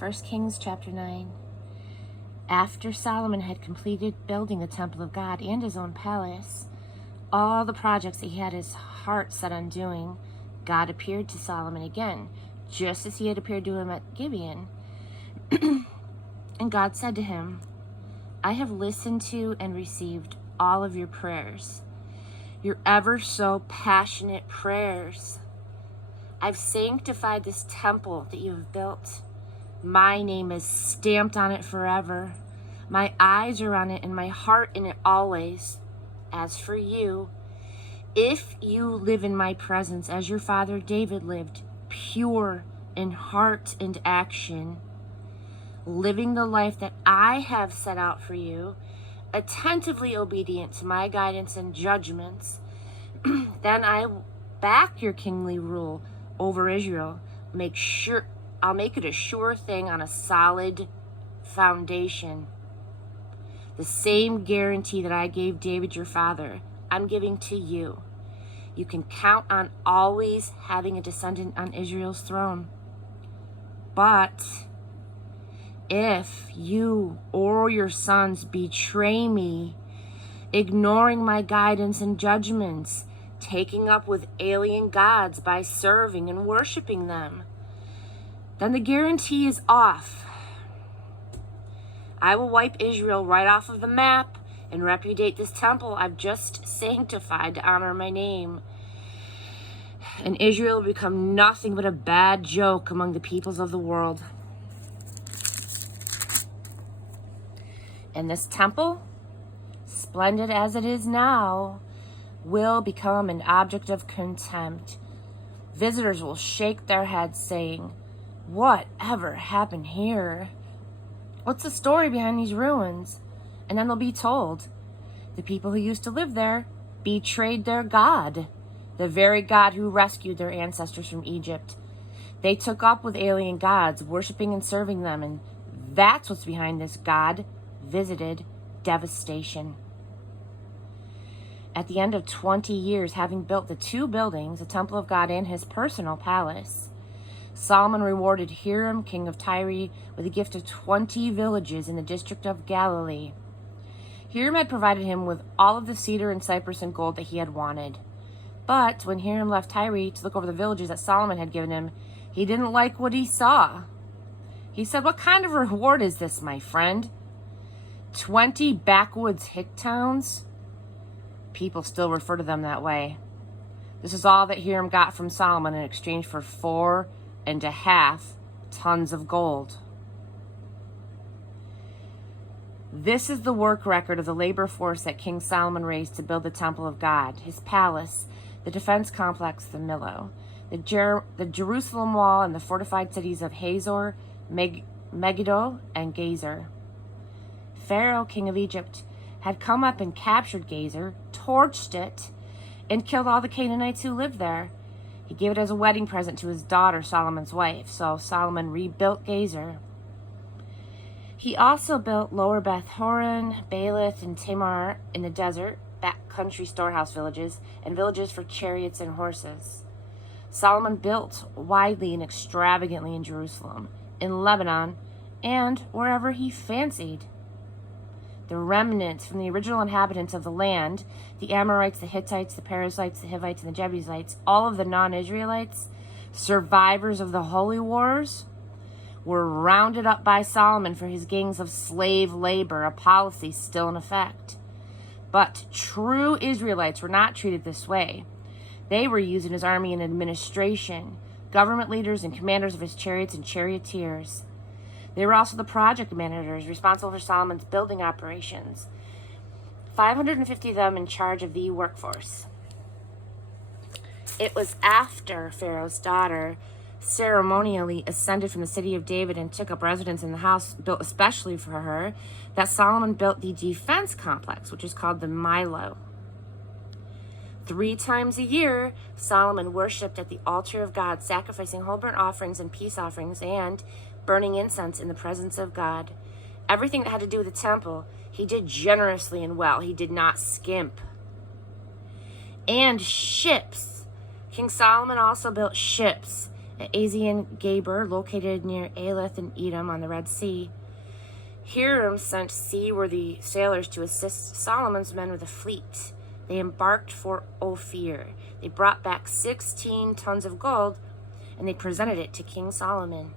1 Kings chapter 9. After Solomon had completed building the temple of God and his own palace, all the projects that he had his heart set on doing, God appeared to Solomon again, just as he had appeared to him at Gibeon. And God said to him, I have listened to and received all of your prayers, your ever so passionate prayers. I've sanctified this temple that you have built. My name is stamped on it forever. My eyes are on it and my heart in it always. As for you, if you live in my presence as your father David lived, pure in heart and action, living the life that I have set out for you, attentively obedient to my guidance and judgments, then I will back your kingly rule over Israel. I'll make it a sure thing on a solid foundation. The same guarantee that I gave David your father, I'm giving to you. You can count on always having a descendant on Israel's throne. But if you or your sons betray me, ignoring my guidance and judgments, taking up with alien gods by serving and worshiping them, then the guarantee is off. I will wipe Israel right off of the map and repudiate this temple I've just sanctified to honor my name. And Israel will become nothing but a bad joke among the peoples of the world. And this temple, splendid as it is now, will become an object of contempt. Visitors will shake their heads saying, whatever happened here? What's the story behind these ruins? And then they'll be told, the people who used to live there betrayed their God, the very God who rescued their ancestors from Egypt. They took up with alien gods, worshiping and serving them, and that's what's behind this God-visited devastation. At the end of 20 years, having built the two buildings, the temple of God and his personal palace, Solomon rewarded Hiram, king of Tyre, with a gift of 20 villages in the district of Galilee. Hiram had provided him with all of the cedar and cypress and gold that he had wanted. But when Hiram left Tyre to look over the villages that Solomon had given him, he didn't like what he saw. He said, what kind of reward is this, my friend? 20 backwoods hick towns? People still refer to them that way. This is all that Hiram got from Solomon in exchange for 4.5 tons of gold. This is the work record of the labor force that King Solomon raised to build the temple of God, his palace, the defense complex, the Millo, the Jerusalem wall, and the fortified cities of Hazor, Megiddo, and Gezer. Pharaoh, king of Egypt, had come up and captured Gezer, torched it, and killed all the Canaanites who lived there. He gave it as a wedding present to his daughter, Solomon's wife, so Solomon rebuilt Gezer. He also built Lower Beth Horon, Baalath, and Tamar in the desert, backcountry storehouse villages, and villages for chariots and horses. Solomon built widely and extravagantly in Jerusalem, in Lebanon, and wherever he fancied. The remnants from the original inhabitants of the land, the Amorites, the Hittites, the Perizzites, the Hivites, and the Jebusites, all of the non-Israelites, survivors of the holy wars, were rounded up by Solomon for his gangs of slave labor, a policy still in effect. But true Israelites were not treated this way. They were used in his army and administration, government leaders and commanders of his chariots and charioteers. They were also the project managers responsible for Solomon's building operations, 550 of them in charge of the workforce. It was after Pharaoh's daughter ceremonially ascended from the city of David and took up residence in the house built especially for her that Solomon built the defense complex, which is called the Millo. 3 times a year, Solomon worshipped at the altar of God, sacrificing whole burnt offerings and peace offerings and burning incense in the presence of God. Everything that had to do with the temple, he did generously and well. He did not skimp. And ships. King Solomon also built ships at Ezion Geber, located near Elath and Edom on the Red Sea. Hiram sent seaworthy sailors to assist Solomon's men with a fleet. They embarked for Ophir. They brought back 16 tons of gold, and they presented it to King Solomon.